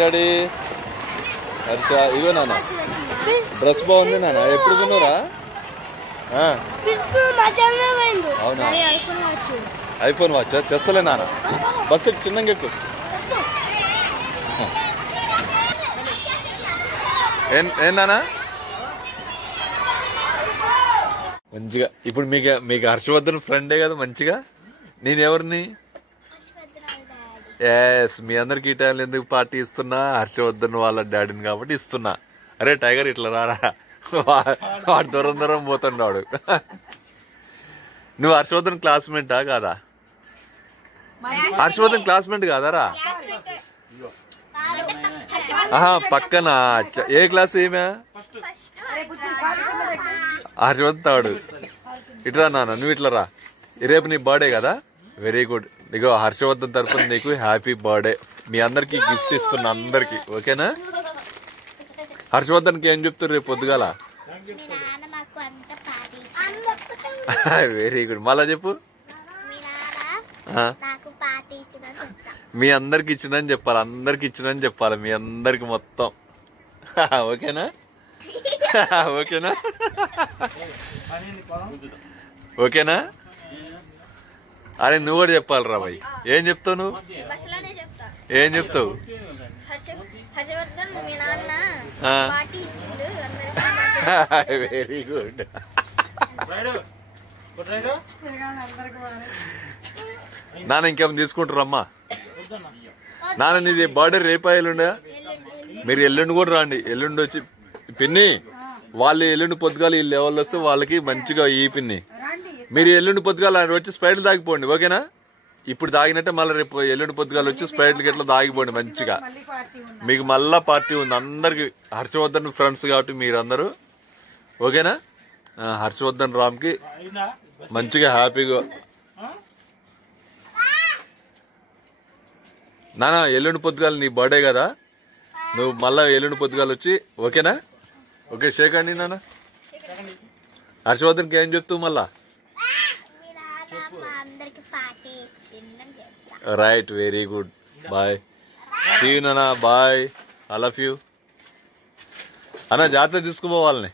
Daddy Harsha ఇగో నాన్న dress బాగుంది నాన్న ఎప్పుడు కొన్నారా? అవునా ఐఫోన్ వాచ్ తెస్తలే నాన్న బస్సు చిన్నగా ఎక్కువ ఏం నాన్న మంచిగా ఇప్పుడు మీకు హర్షవర్ధన్ ఫ్రెండే కదా మంచిగా. నేను ఎవరిని ఎస్ మీ అందరికి ఈ టైంలో ఎందుకు పార్టీ ఇస్తున్నా? హర్షవర్ధన్ వాళ్ళ డాడీని కాబట్టి ఇస్తున్నా. అరే టైగర్ ఇట్లా రారా, వాడు దూరం దూరం పోతున్నాడు. నువ్వు హర్షవర్ధన్ క్లాస్మేటా కాదా? హర్షవర్ధన్ క్లాస్మేట్ కాదారా? పక్కన ఏ క్లాస్ ఏమే? హర్షవర్ధన్ తాడు. ఇట్లా నాన్న నువ్వు ఇట్లా రా. రేపు నీ బర్త్డే కదా? Very good. ఇగో హర్షవర్ధన్ తరఫున నీకు హ్యాపీ బర్త్డే. మీ అందరికి గిఫ్ట్ ఇస్తున్నా అందరికి, ఓకేనా? హర్షవర్ధన్కి ఏం చెప్తారు రేపు పొద్దుగాల? Very good. మళ్ళా చెప్పు. మీ అందరికి ఇచ్చిందని చెప్పాలి, అందరికి ఇచ్చిందని చెప్పాలి, మీ అందరికి మొత్తం. ఓకేనా? ఓకేనా? ఓకేనా? అరే నువ్వు కూడా చెప్పాలి రా భయ్. ఏం చెప్తావు నువ్వు? ఏం చెప్తావు? Very good. నాన్న ఇంకేమైనా తీసుకుంటారమ్మా? నాన్న నీది బర్త్డే రేపా ఎల్లుండా? మీరు ఎల్లుండి కూడా రండి. ఎల్లుండి వచ్చి పిన్ని వాళ్ళు ఎల్లుండి పొద్దుగాల ఈ లెవెల్ వస్తే వాళ్ళకి మంచిగా ఈ పిన్ని మీరు ఎల్లుండి పొద్దుగాల వచ్చి స్ప్రైట్లు తాగిపోండి, ఓకేనా? ఇప్పుడు తాగినట్టే మళ్ళీ రేపు ఎల్లుండి పొద్దుగాల వచ్చి స్ప్రైట్లకి ఎట్లా తాగిపోండి మంచిగా. మీకు మళ్ళా పార్టీ ఉంది అందరికి. హర్షవర్ధన్ ఫ్రెండ్స్ కాబట్టి మీరందరూ, ఓకేనా? హర్షవర్ధన్ రామ్ కి మంచిగా హ్యాపీగా. నానా ఎల్లుండి పొద్దుగాల నీ బర్త్డే కదా, నువ్వు మళ్ళా ఎల్లుండి పొద్దుగాల వచ్చి, ఓకేనా? ఓకే షేక్ అండి నాన్న. హర్షవర్ధన్కి ఏం చెప్తావు మళ్ళా? Right, very good. Bye. See you నాన్న. బాయ్. ఐ లవ్ యూ అన్న. జాగ్రత్త తీసుకుపో వాళ్ళని,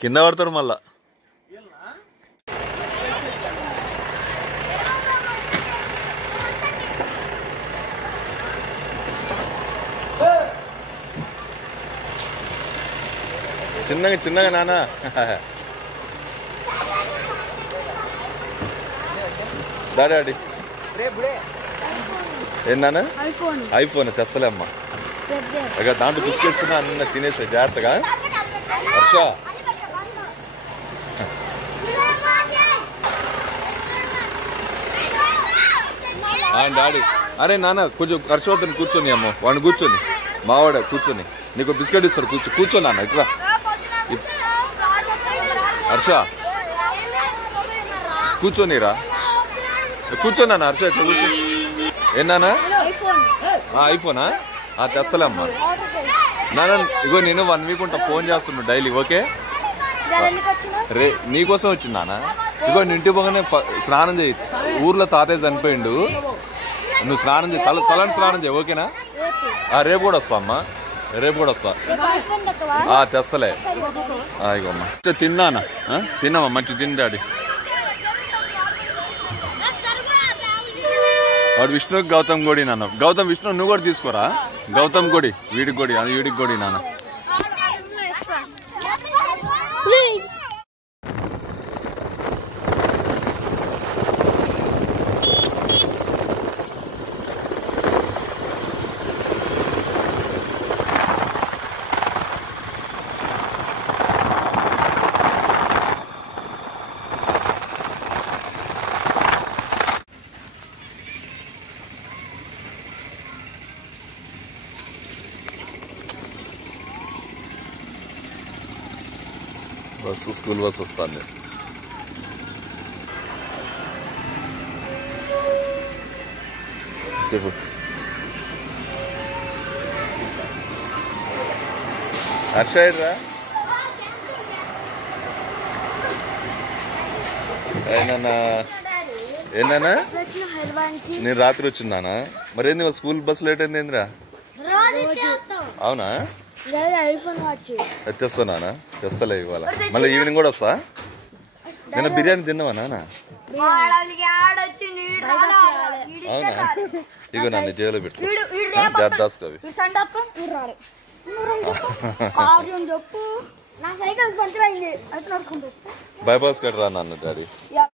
కింద పడతారు మళ్ళా. చిన్నగా చిన్నగా నాన్న. డాడీ ఏంటన్నా? ఐఫోన్ తెస్తలే అమ్మా. ఇక దాంట్లో బిస్కెట్స్ అన్న తినేసా జాగ్రత్తగా. హర్ష డాడీ. అరే నాన్న కొంచెం హర్షవర్ధన్ కూర్చొని అమ్మ, వాడిని కూర్చొని మావాడ కూర్చొని నీకు బిస్కెట్ ఇస్తారు. కూర్చో నాన్న. ఇట్లా హర్ష కూర్చోనిరా, కూర్చోనా హర్ష? ఇట్లా కూర్చో. ఏంటన్నా? ఐఫోనా? తెస్తలే అమ్మా. నాన్న ఇగో నేను 1 వీక్ ఉంటా, ఫోన్ చేస్తున్నా డైలీ, ఓకే? నీకోసం వచ్చిందానా? ఇగో ఇంటికి పోగానే స్నానం చేయి. ఊర్లో తాతయ్య చనిపోయిండు, నువ్వు స్నానం చేయి, తలని స్నానం చేయి, ఓకేనా? రేపు కూడా వస్తా అమ్మా, రేపు కూడా వస్తా. తెస్తలే. ఇగో అమ్మా తిన్నానా? తిన్నామా మంచి తిని డాడీ. వాడు విష్ణుకి గౌతమ్ గోడి నాన్న. గౌతమ్ విష్ణు నువ్వు కూడా తీసుకోరా. గౌతమ్ గోడి వీడికి గోడి, అది వీడికి గోడి నాన్న. బస్సు స్కూల్ బస్ వస్తాను. చెప్పు. హర్ష రా. అయినా ఏంటన్నా నేను రాత్రి వచ్చిందానా మరేంది స్కూల్ బస్ లేట్ అయింది ఏందిరా అవునా తెస్తానా తెస్తలే ఇవాళ మళ్ళీ ఈవినింగ్ కూడా వస్తా నేను బిర్యానీ తిన్నావా నాన్న అవునా ఇగో నన్ను జైల్లో పెట్టు దాస్ కవి బైపాస్ కట్టరా నాన్న డాడీ